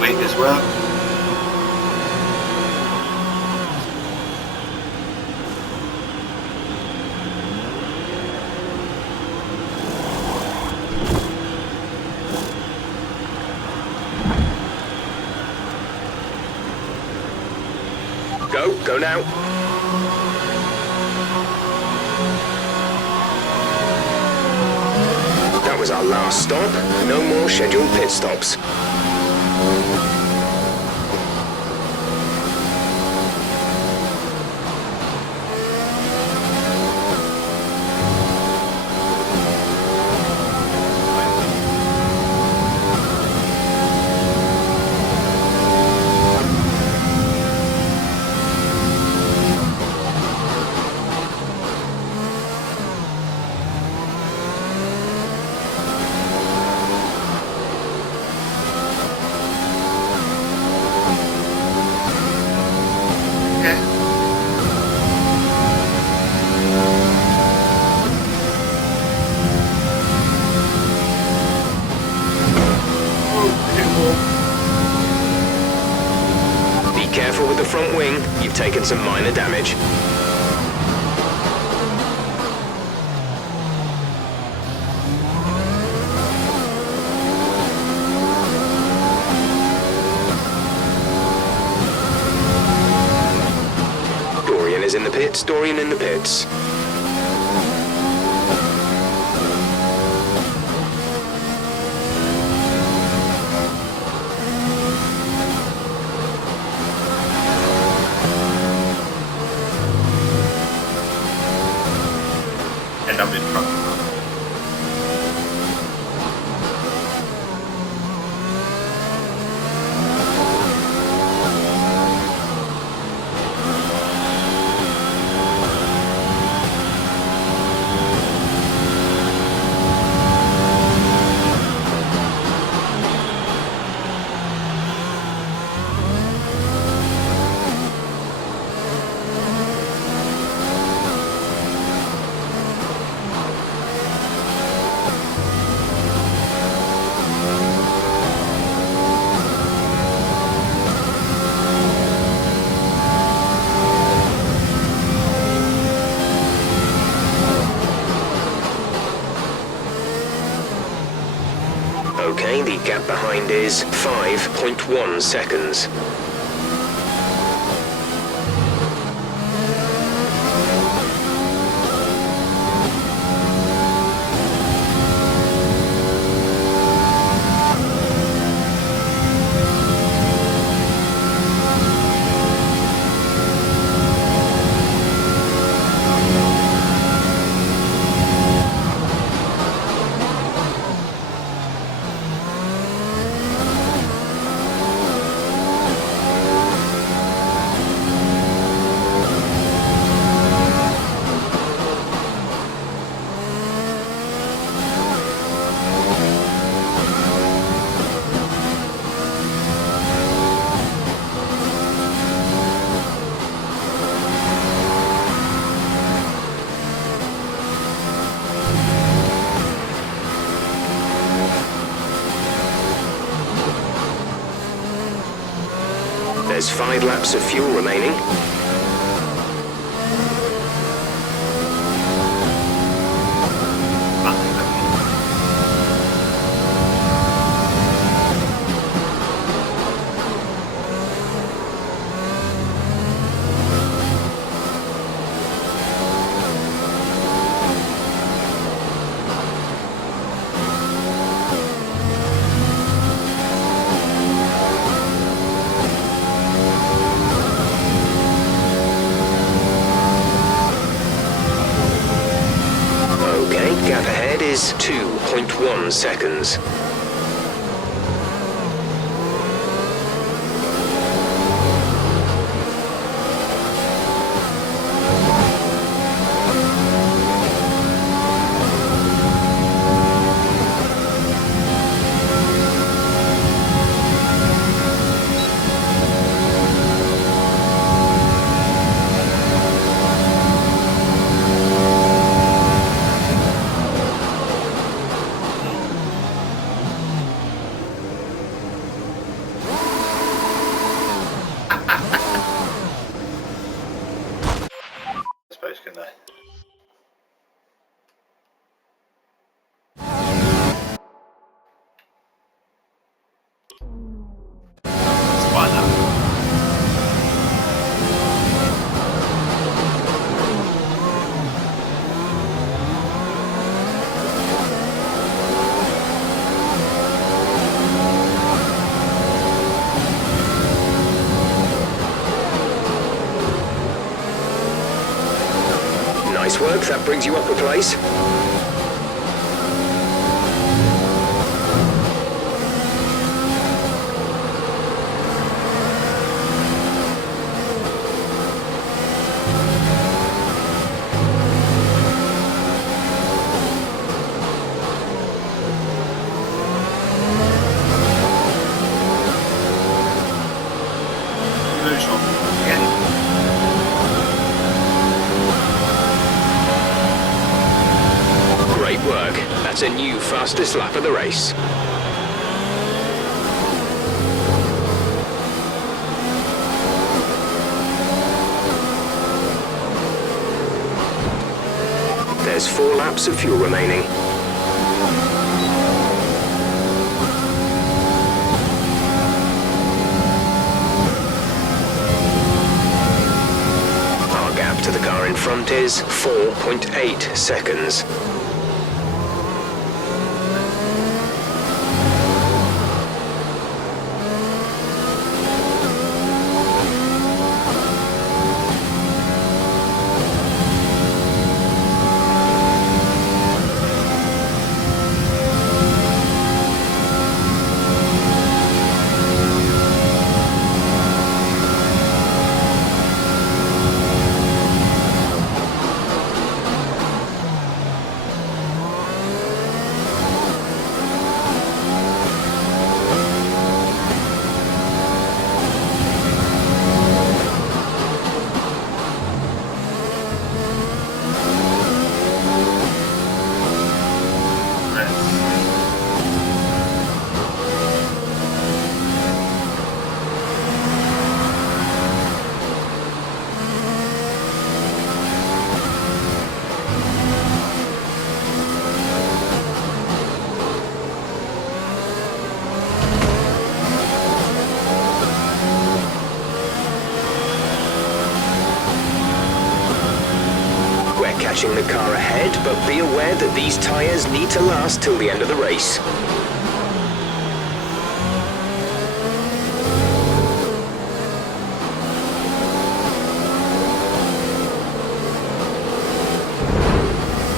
Wing as well. Go now. That was our last stop. No more scheduled pit stops. Careful with the front wing, you've taken some minor damage. Dorian is in the pits, Dorian in the pits. And I'm in front. the gap behind is 5.1 seconds. There's 5 laps of fuel remaining. Gap ahead is 2.1 seconds. Nice work, that brings you up a place. That's a new fastest lap of the race. There's 4 laps of fuel remaining. Our gap to the car in front is 4.8 seconds. catching the car ahead, but be aware that these tyres need to last till the end of the race.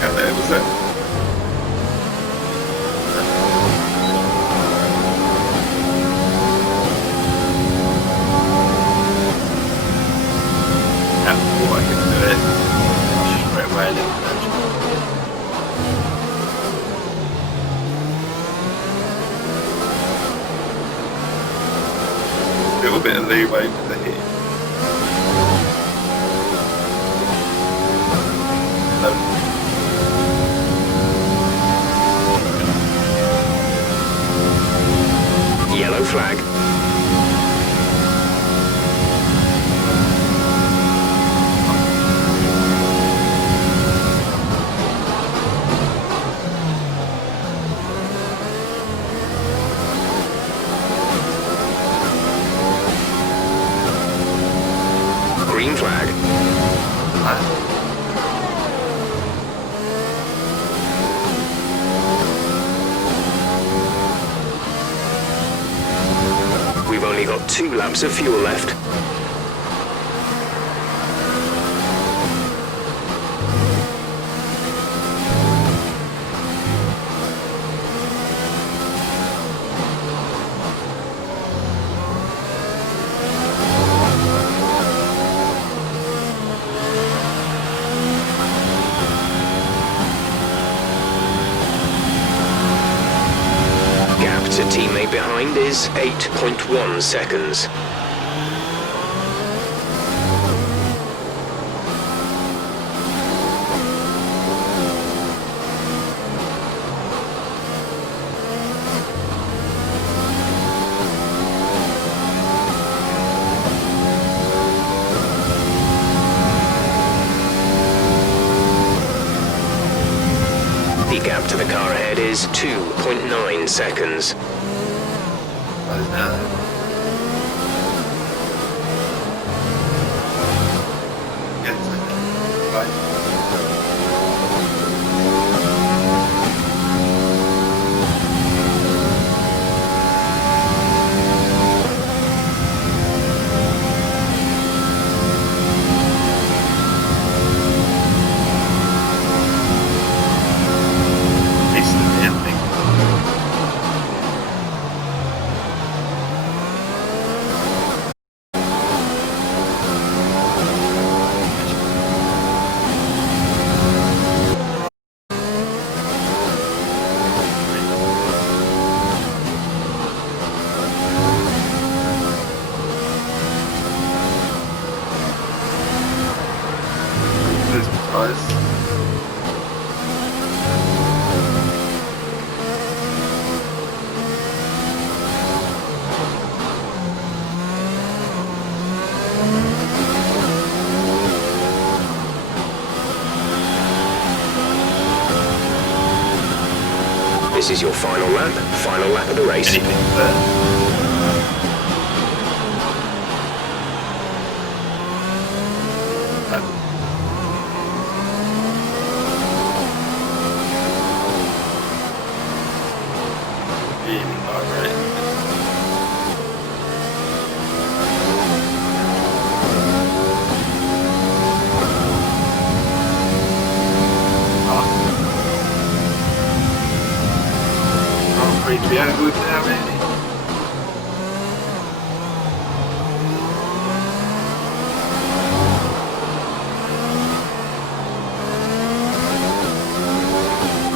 And there was it. A little bit of leeway with the hit. Yellow flag. Green flag. We've only got 2 laps of fuel left. To teammate behind is 8.1 seconds. The gap to the car ahead is 2.9 seconds. This is your final lap of the race.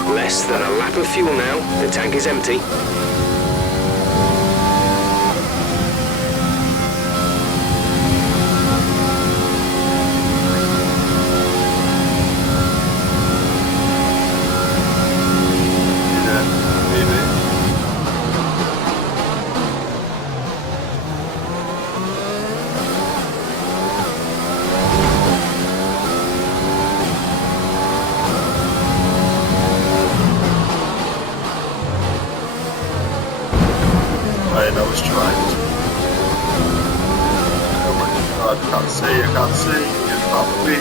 Less than a lap of fuel now. The tank is empty. I was trying to. Oh my god, I can't see, I can't see. It's not me.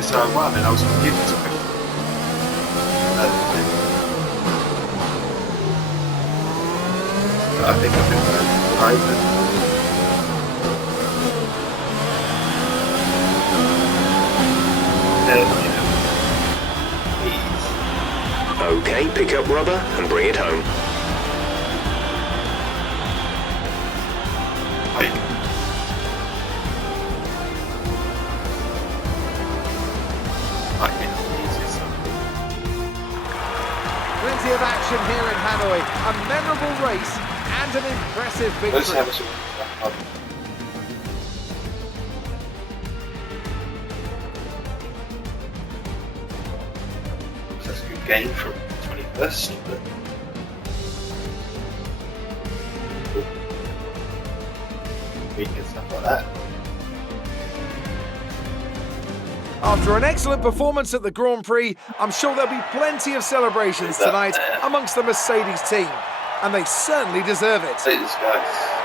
this I1 and I was confused to me. I think I've been driving. Okay, pick up rubber and bring it home. Plenty of action here in Hanoi. A memorable race and an impressive victory. That's a good gain from 21st, but weak and stuff like that. After an excellent performance at the Grand Prix, I'm sure there'll be plenty of celebrations tonight amongst the Mercedes team. And they certainly deserve it. These guys.